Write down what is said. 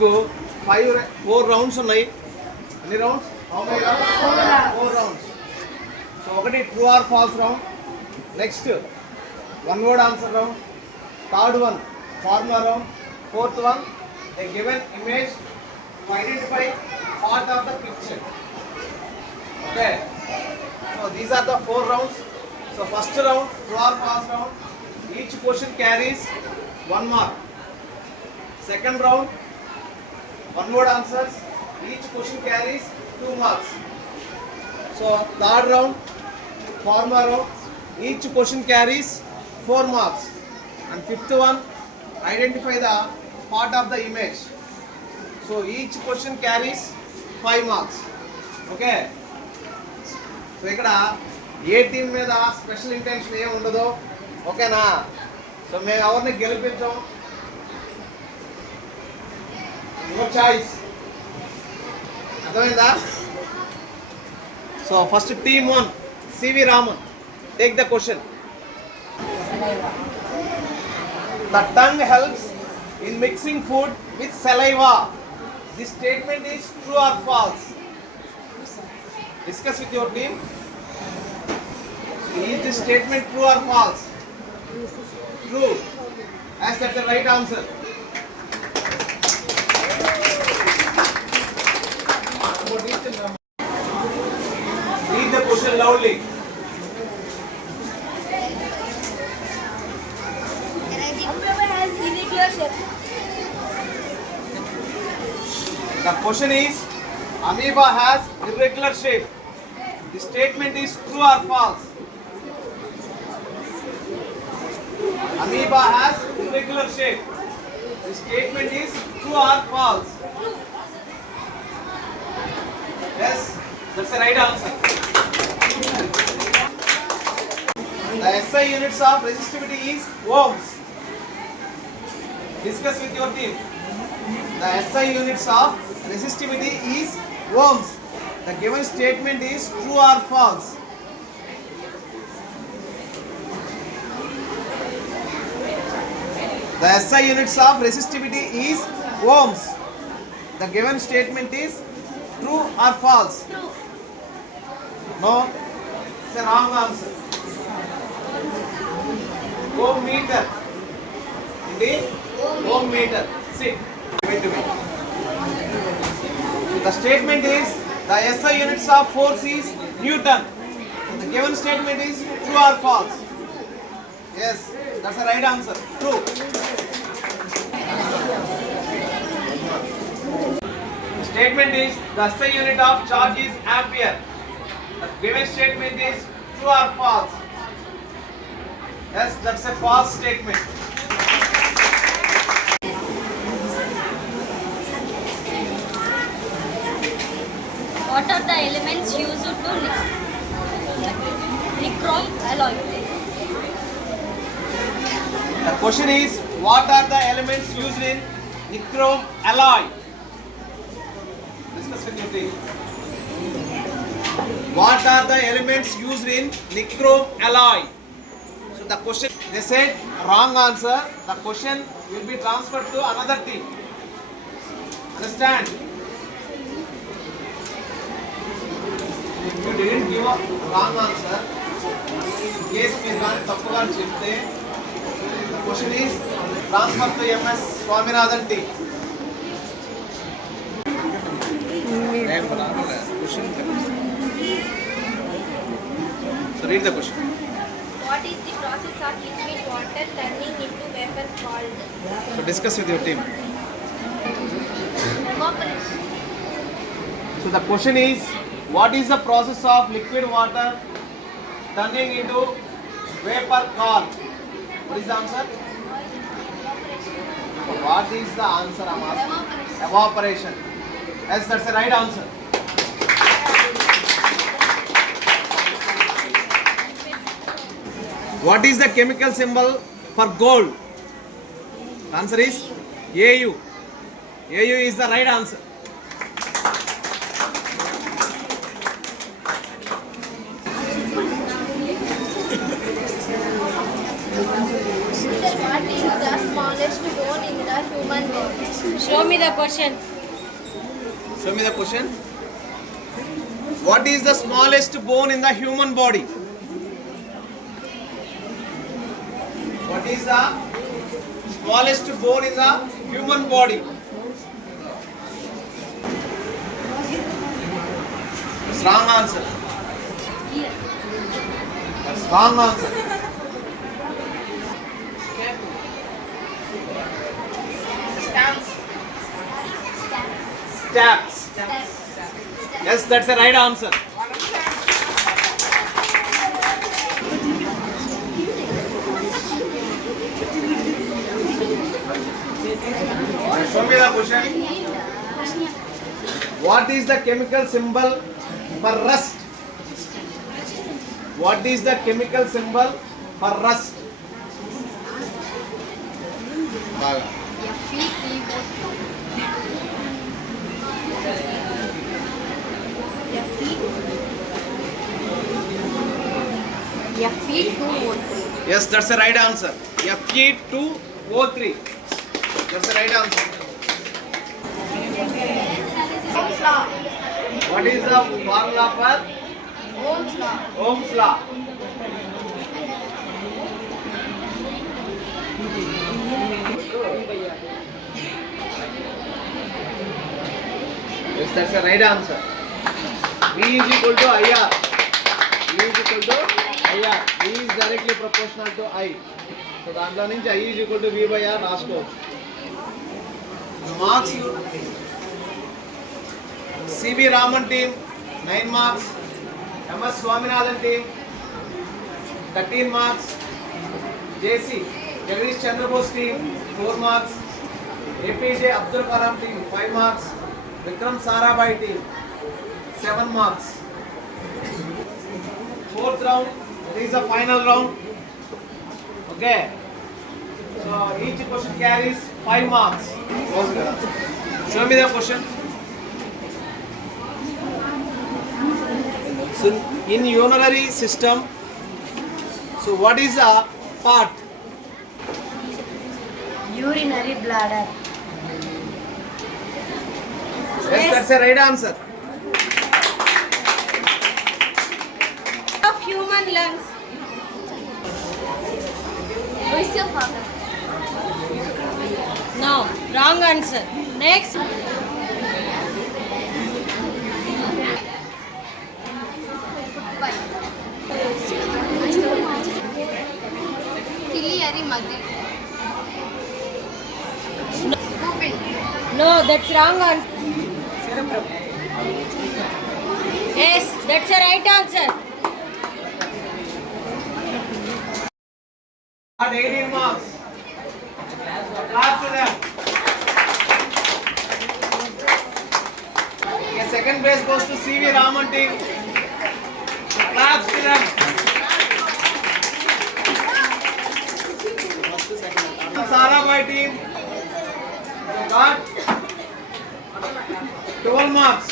మీకు 4 rounds ఉన్నాయి. ఎన్ని rounds? How many rounds? 4 rounds. So ఒకటి true or false round, next one word answer round, third one formula round, fourth one a given image to identify part of the picture. Okay, so these are the 4 rounds. So first round, true or false round, each question carries 1 mark. Second round, one word answers, each question carries 2 marks. So third round, formula round, each question carries 4 marks. And fifth one, identify the part of the image. So each question carries 5 marks. Okay, so ఇక్కడ ఏ team మీద special intention ఏమి ఉండదు. ఓకేనా? So మేము ఎవరిని గెలిపించాం, your choice. అర్థమైందా? So first team 1 CV Raman, take the question. The tongue helps in mixing food with saliva. This statement is true or false? Discuss with your team. Is this statement true or false? True. As that's the right answer. Read the question loudly. The question is, amoeba has irregular shape. The statement is true or false? Amoeba has irregular shape. The statement is true or false? Yes, that's the right answer. The SI units of resistivity is ohms. Discuss with your team. The SI units of resistivity is ohms. The given statement is true or false? The SI units of resistivity is ohms. The given statement is true or false? True. No, it's a wrong answer. Ohm meter. Indeed, ohm meter. See, give it to me. The statement is the SI units of force is Newton. The given statement is true or false? Yes, that's the right answer. True. The statement is the SI unit of charge is ampere. The given statement is true or false? Yes, that's a false statement. What are the elements used to nichrome alloy? The question is, what are the elements used in nichrome alloy? Discuss with your team. What are the elements used in nichrome alloy? So the question, they said wrong answer. The question will be transferred to another team. Understand? If you didn't give a wrong answer, in case మీరు కానీ తప్పుగా చెప్తే, the question is transferred to MS Swaminathan team. So read the question. What is the process of liquid water turning into vapor called? So discuss with your team. Evaporation. So the question is, what is the process of liquid water turning into vapor called? What is the answer? What is the answer I'm asking? Evaporation. Yes, that's the right answer. What is the chemical symbol for gold? The answer is AU. AU is the right answer. What is the smallest smallest bone in the human body? Show me the question. Show me the question. What is the smallest bone in the human body? What is the smallest bone in the human body? That's wrong answer. That's wrong answer. Stabs. Yes, that's the right answer. Show me the question. What is the chemical symbol for rust? What is the chemical symbol for rust? Fe2O3. Yes, that's the right answer. Fe2O3. That's the right answer. Ohm's law. What is the formula for Ohm's law. Ohm's law? Yes, that's the right answer. V is equal to IR. V is equal to IR. V is directly proportional to I. So దాంట్లో నుంచి I is equal to V by R రాసుకోవచ్చు. Marks. CB Raman team 9 marks. MS Swaminathan team 13 marks. JC Jagdish Chandra Bose team 4 marks. APJ Abdul Kalam team 5 marks. Vikram Sarabhai team 7 marks. Fourth round. This is the final round. Okay. So each question carries 5 marks. Show me the question. So in urinary system, so what is the part? Urinary bladder. Yes, that's the right answer. Of human lungs. Esophagus. No, wrong answer. Next. Ciliary muscle. Pupil. No, that's wrong answer. Yes, that's the right answer. Got 18 marks. Clap to them. Okay, second place goes to CV Raman team. Claps to them. Sarabhai team got 12 marks.